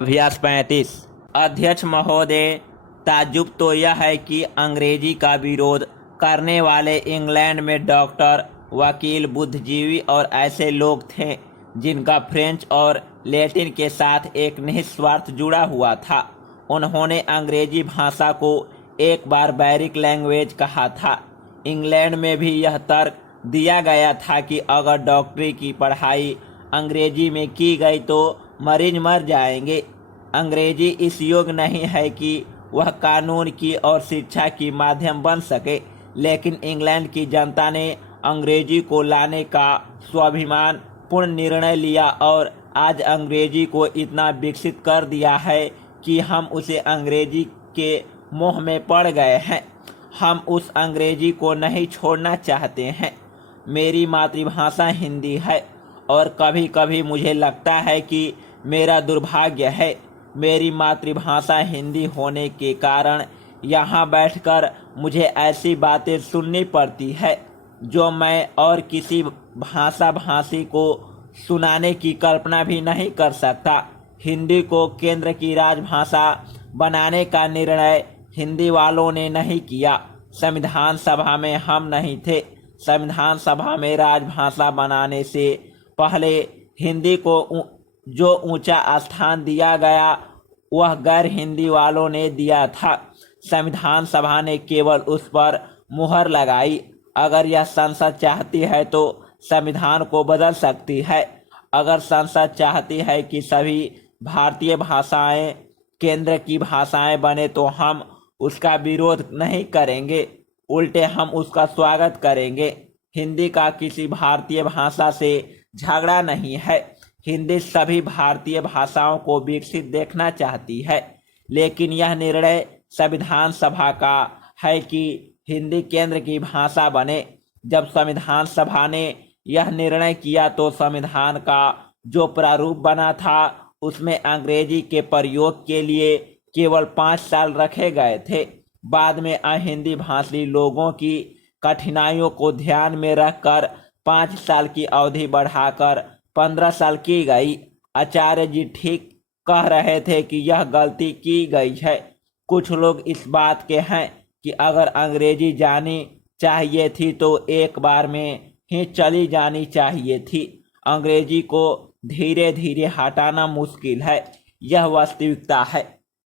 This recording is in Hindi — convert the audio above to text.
अभ्यास 35। अध्यक्ष महोदय, ताज्जुब तो यह है कि अंग्रेजी का विरोध करने वाले इंग्लैंड में डॉक्टर, वकील, बुद्धिजीवी और ऐसे लोग थे जिनका फ्रेंच और लैटिन के साथ एक निस्वार्थ जुड़ा हुआ था। उन्होंने अंग्रेजी भाषा को एक बार बैरिक लैंग्वेज कहा था। इंग्लैंड में भी यह तर्क दिया गया था कि अगर डॉक्टरी की पढ़ाई अंग्रेजी में की गई तो मरीज मर जाएंगे। अंग्रेजी इस योग्य नहीं है कि वह कानून की और शिक्षा की माध्यम बन सके, लेकिन इंग्लैंड की जनता ने अंग्रेजी को लाने का स्वाभिमान पूर्ण निर्णय लिया और आज अंग्रेजी को इतना विकसित कर दिया है कि हम उसे अंग्रेजी के मोह में पड़ गए हैं। हम उस अंग्रेजी को नहीं छोड़ना चाहते हैं। मेरी मातृभाषा हिंदी है और कभी कभी मुझे लगता है कि मेरा दुर्भाग्य है। मेरी मातृभाषा हिंदी होने के कारण यहाँ बैठकर मुझे ऐसी बातें सुननी पड़ती है जो मैं और किसी भाषा भाषी को सुनाने की कल्पना भी नहीं कर सकता। हिंदी को केंद्र की राजभाषा बनाने का निर्णय हिंदी वालों ने नहीं किया। संविधान सभा में हम नहीं थे। संविधान सभा में राजभाषा बनाने से पहले हिंदी को जो ऊंचा स्थान दिया गया वह गैर हिंदी वालों ने दिया था। संविधान सभा ने केवल उस पर मुहर लगाई। अगर यह संसद चाहती है तो संविधान को बदल सकती है। अगर संसद चाहती है कि सभी भारतीय भाषाएं केंद्र की भाषाएं बने तो हम उसका विरोध नहीं करेंगे, उल्टे हम उसका स्वागत करेंगे। हिंदी का किसी भारतीय भाषा से झगड़ा नहीं है। हिंदी सभी भारतीय भाषाओं को विकसित देखना चाहती है, लेकिन यह निर्णय संविधान सभा का है कि हिंदी केंद्र की भाषा बने। जब संविधान सभा ने यह निर्णय किया तो संविधान का जो प्रारूप बना था उसमें अंग्रेजी के प्रयोग के लिए केवल 5 साल रखे गए थे। बाद में अहिंदी भाषी लोगों की कठिनाइयों को ध्यान में रखकर 5 साल की अवधि बढ़ाकर 15 साल की गई। आचार्य जी ठीक कह रहे थे कि यह गलती की गई है। कुछ लोग इस बात के हैं कि अगर अंग्रेजी जानी चाहिए थी तो एक बार में ही चली जानी चाहिए थी। अंग्रेजी को धीरे धीरे हटाना मुश्किल है, यह वास्तविकता है।